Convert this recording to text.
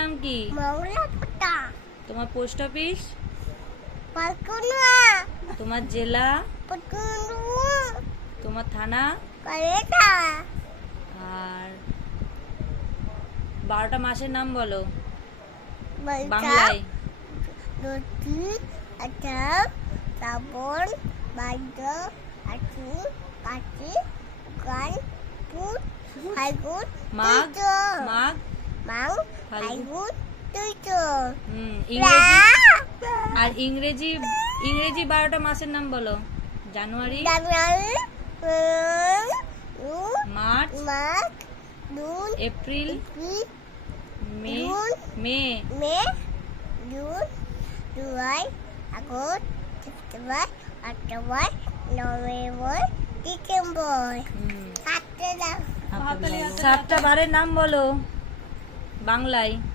নাম কি? মংলাপাতা, তোমার পোস্ট অফিস? পালকুনা, তোমার জেলা? পালকুনু, তোমার থানা? কলেজা, আর 12টা মাসের নাম বলো বৈশাখ, বাংলায়। জ্যৈষ্ঠী, আষাঢ়, শ্রাবণ, ভাদ্র, আশ্বিন, কার্তিক, অগ্রহায়ণ, পুষ, ফাল্গুন, মাঘ? চৈত্র, মাঘ? মাঘ, ফাল্গুন। ফাল্গুন, চৈত্র, ইংরেজি? আর ইংরেজি 12টা মাসের নাম বলো। January? January, March? March, June, April? April, May? June, May? May, June, July, August, September, October, November, December. হুম, 7টা 7টা বারের নাম বলো বাংলায়।